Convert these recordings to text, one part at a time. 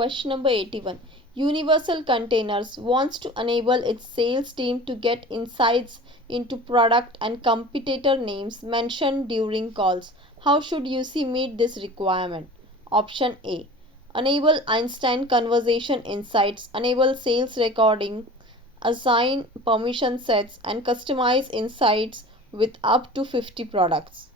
Question number 81. Universal Containers wants to enable its sales team to get insights into product and competitor names mentioned during calls. How should UC meet this requirement? Option A. Enable Einstein conversation insights, enable sales recording, assign permission sets, and customize insights with up to 50 products.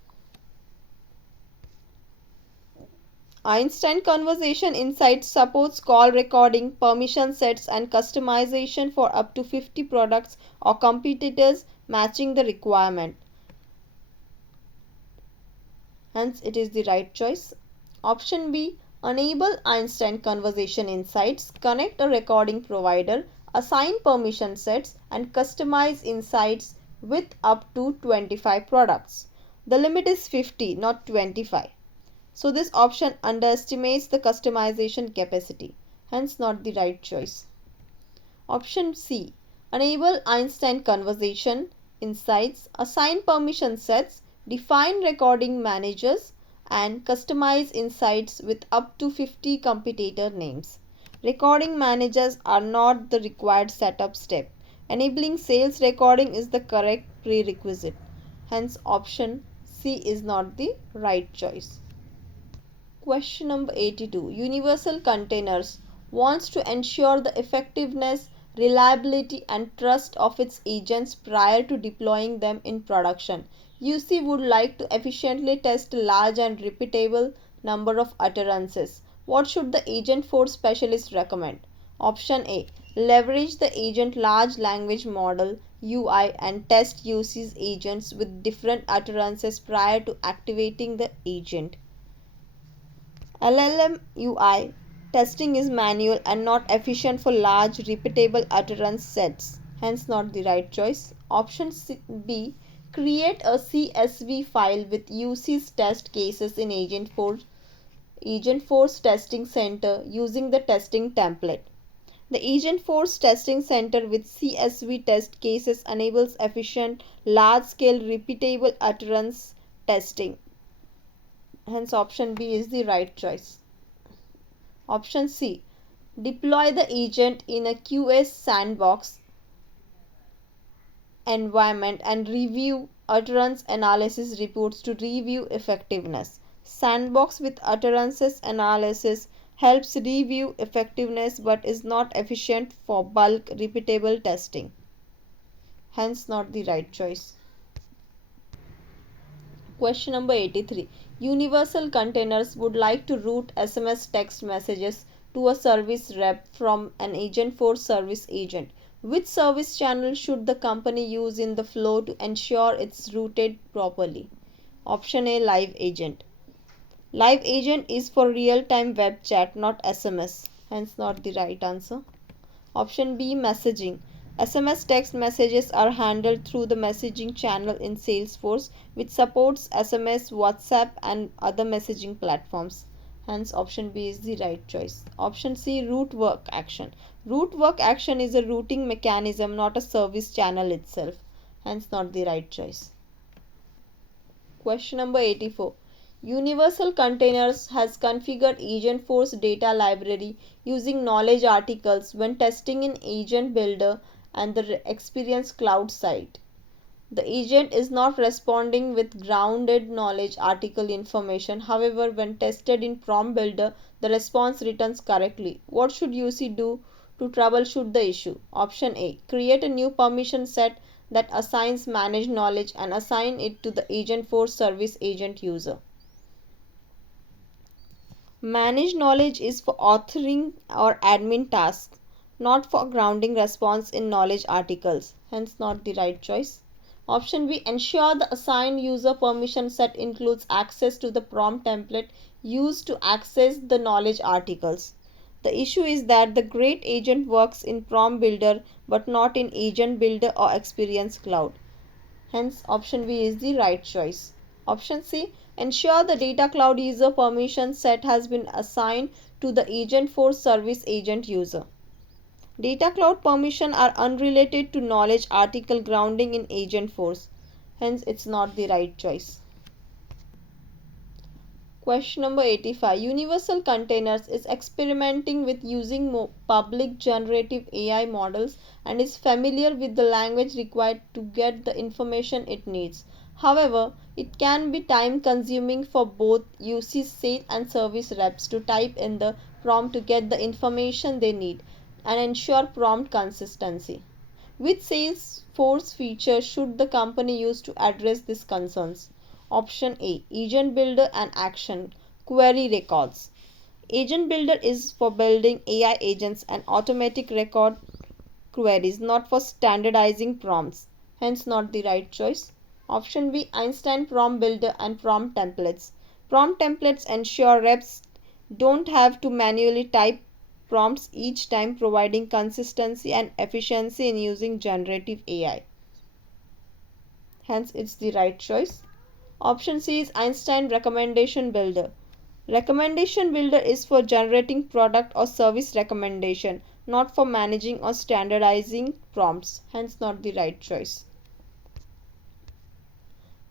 Einstein Conversation Insights supports call recording, permission sets, and customization for up to 50 products or competitors matching the requirement. Hence, it is the right choice. Option B. Enable Einstein Conversation Insights, connect a recording provider, assign permission sets, and customize insights with up to 25 products. The limit is 50, not 25. So this option underestimates the customization capacity, hence not the right choice. Option C. Enable Einstein Conversation Insights, assign permission sets, define recording managers, and customize insights with up to 50 competitor names. Recording managers are not the required setup step. Enabling sales recording is the correct prerequisite. Hence option C is not the right choice. Question number 82. Universal Containers wants to ensure the effectiveness, reliability, and trust of its agents prior to deploying them in production. UC would like to efficiently test a large and repeatable number of utterances. What should the Agentforce specialist recommend? Option A. Leverage the agent large language model UI and test UC's agents with different utterances prior to activating the agent. LLM UI testing is manual and not efficient for large repeatable utterance sets, hence not the right choice. Option B. Create a CSV file with UC's test cases in Agentforce Testing Center using the testing template. The Agentforce Testing Center with CSV test cases enables efficient, large-scale, repeatable utterance testing. Hence option B is the right choice. Option C. Deploy the agent in a QA sandbox environment and review utterance analysis reports to review effectiveness. Sandbox with utterances analysis helps review effectiveness but is not efficient for bulk repeatable testing. Hence not the right choice. Question number 83. Universal Containers would like to route SMS text messages to a service rep from an Agentforce service agent. Which service channel should the company use in the flow to ensure it's routed properly? Option A. Live Agent. Live Agent is for real-time web chat, not SMS. Hence not the right answer. Option B. Messaging. SMS text messages are handled through the messaging channel in Salesforce, which supports SMS, WhatsApp, and other messaging platforms. Hence, option B is the right choice. Option C. Route work action. Route work action is a routing mechanism, not a service channel itself. Hence, not the right choice. Question number 84. Universal Containers has configured Agentforce data library using knowledge articles when testing in Agent Builder and the Experience Cloud site. The agent is not responding with grounded knowledge article information. However, when tested in Prompt Builder, the response returns correctly. What should UC do to troubleshoot the issue? Option A. Create a new permission set that assigns managed knowledge and assign it to the Agentforce service agent user. Managed knowledge is for authoring or admin tasks, not for grounding response in knowledge articles. Hence not the right choice. Option B. Ensure the assigned user permission set includes access to the prompt template used to access the knowledge articles. The issue is that the great agent works in Prompt Builder but not in Agent Builder or Experience Cloud. Hence option B is the right choice. Option C. Ensure the data cloud user permission set has been assigned to the Agentforce service agent user. Data cloud permission are unrelated to knowledge article grounding in Agentforce. Hence it's not the right choice. Question number 85. Universal Containers is experimenting with using public generative AI models and is familiar with the language required to get the information it needs. However, it can be time consuming for both UC sales and service reps to type in the prompt to get the information they need and ensure prompt consistency. Which Salesforce feature should the company use to address these concerns? Option A, Agent Builder and Action Query Records. Agent Builder is for building AI agents and automatic record queries, not for standardizing prompts. Hence, not the right choice. Option B, Einstein Prompt Builder and Prompt Templates. Prompt templates ensure reps don't have to manually type prompts each time, providing consistency and efficiency in using generative AI. Hence, it's the right choice. Option C is Einstein Recommendation Builder. Recommendation Builder is for generating product or service recommendation, not for managing or standardizing prompts. Hence, not the right choice.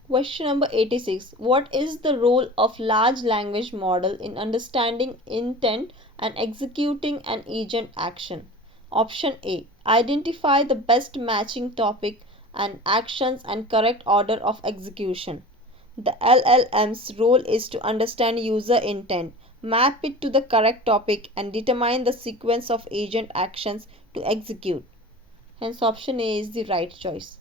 Question number 86. What is the role of large language model in understanding intent and executing an agent action? Option A. Identify the best matching topic and actions and correct order of execution. The LLM's role is to understand user intent, map it to the correct topic, and determine the sequence of agent actions to execute. Hence, option A is the right choice.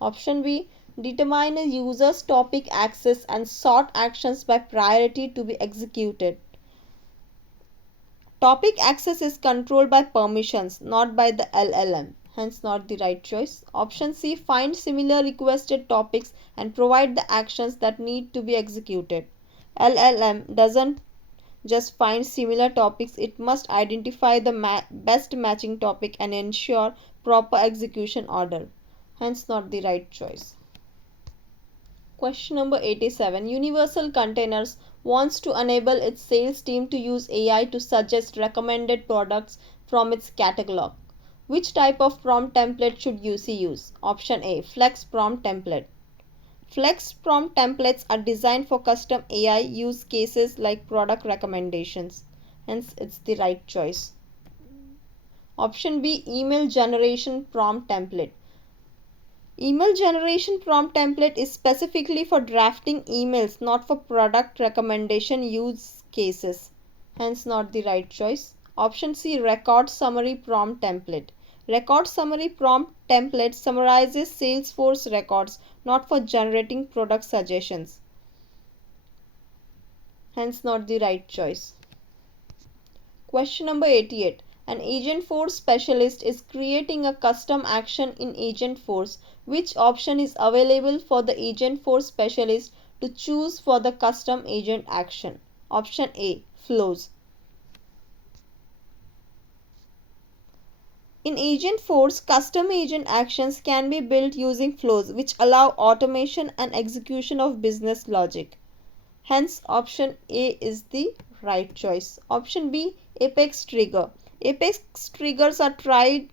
Option B. Determine a user's topic access and sort actions by priority to be executed. Topic access is controlled by permissions, not by the LLM. Hence, not the right choice. Option C. Find similar requested topics and provide the actions that need to be executed. LLM doesn't just find similar topics, it must identify the best matching topic and ensure proper execution order. Hence, not the right choice. Question number 87. Universal Containers wants to enable its sales team to use AI to suggest recommended products from its catalog. Which type of prompt template should UC use? Option A. Flex prompt template. Flex prompt templates are designed for custom AI use cases like product recommendations. Hence, it's the right choice. Option B. Email generation prompt template. Email generation prompt template is specifically for drafting emails, not for product recommendation use cases. Hence, not the right choice. Option C. Record summary prompt template. Record summary prompt template summarizes Salesforce records, not for generating product suggestions. Hence, not the right choice. Question number 88. An Agentforce specialist is creating a custom action in Agentforce. Which option is available for the Agentforce specialist to choose for the custom agent action? Option A. Flows. In Agentforce, custom agent actions can be built using flows, which allow automation and execution of business logic. Hence, option A is the right choice. Option B. Apex trigger. Apex triggers are tried.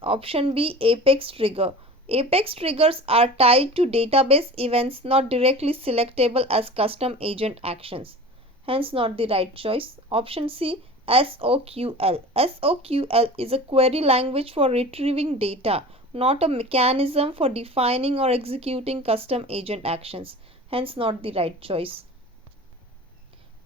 Option B. Apex trigger. Apex triggers are tied to database events, not directly selectable as custom agent actions. Hence, not the right choice. Option C. SOQL. SOQL is a query language for retrieving data, not a mechanism for defining or executing custom agent actions. Hence, not the right choice.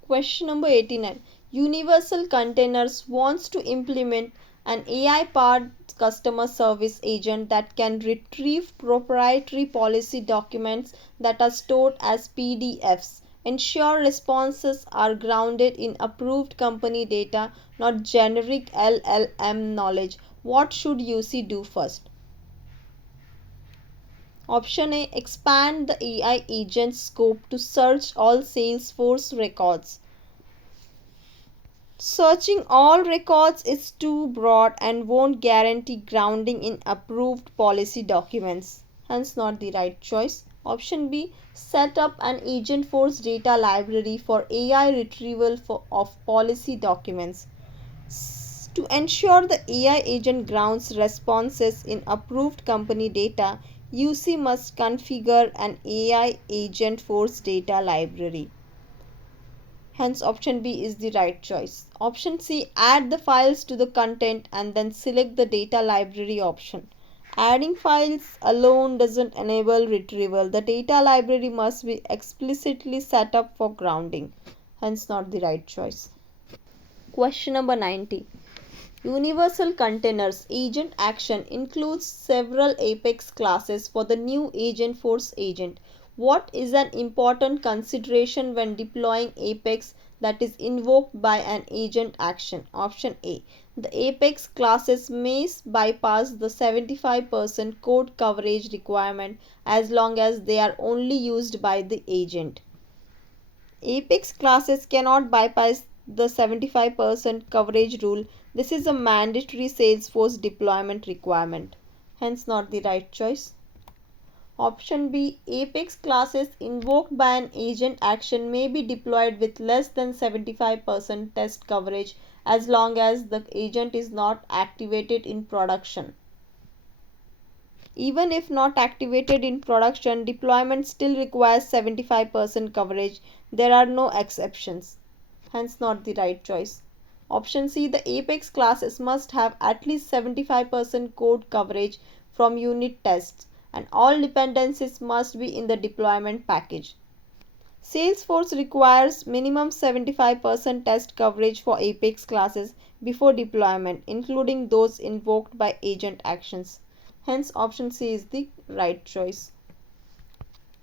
Question number 89. Universal Containers wants to implement an AI-powered customer service agent that can retrieve proprietary policy documents that are stored as PDFs. Ensure responses are grounded in approved company data, not generic LLM knowledge. What should UC do first? Option A. Expand the AI agent's scope to search all Salesforce records. Searching all records is too broad and won't guarantee grounding in approved policy documents. Hence, not the right choice. Option B. Set up an Agentforce data library for AI retrieval of policy documents. To ensure the AI agent grounds responses in approved company data, UC must configure an AI Agentforce data library. Hence option B is the right choice. Option C, add the files to the content and then select the data library option. Adding files alone doesn't enable retrieval. The data library must be explicitly set up for grounding. Hence not the right choice. Question number 90. Universal Containers Agent Action includes several Apex classes for the new Agentforce agent. What is an important consideration when deploying Apex that is invoked by an agent action? Option A. The Apex classes may bypass the 75% code coverage requirement as long as they are only used by the agent. Apex classes cannot bypass the 75% coverage rule. This is a mandatory Salesforce deployment requirement. Hence not the right choice. Option B. Apex classes invoked by an agent action may be deployed with less than 75% test coverage as long as the agent is not activated in production. Even if not activated in production, deployment still requires 75% coverage. There are no exceptions. Hence not the right choice. Option C. The Apex classes must have at least 75% code coverage from unit tests and all dependencies must be in the deployment package. Salesforce requires minimum 75% test coverage for Apex classes before deployment, including those invoked by agent actions. Hence option C is the right choice.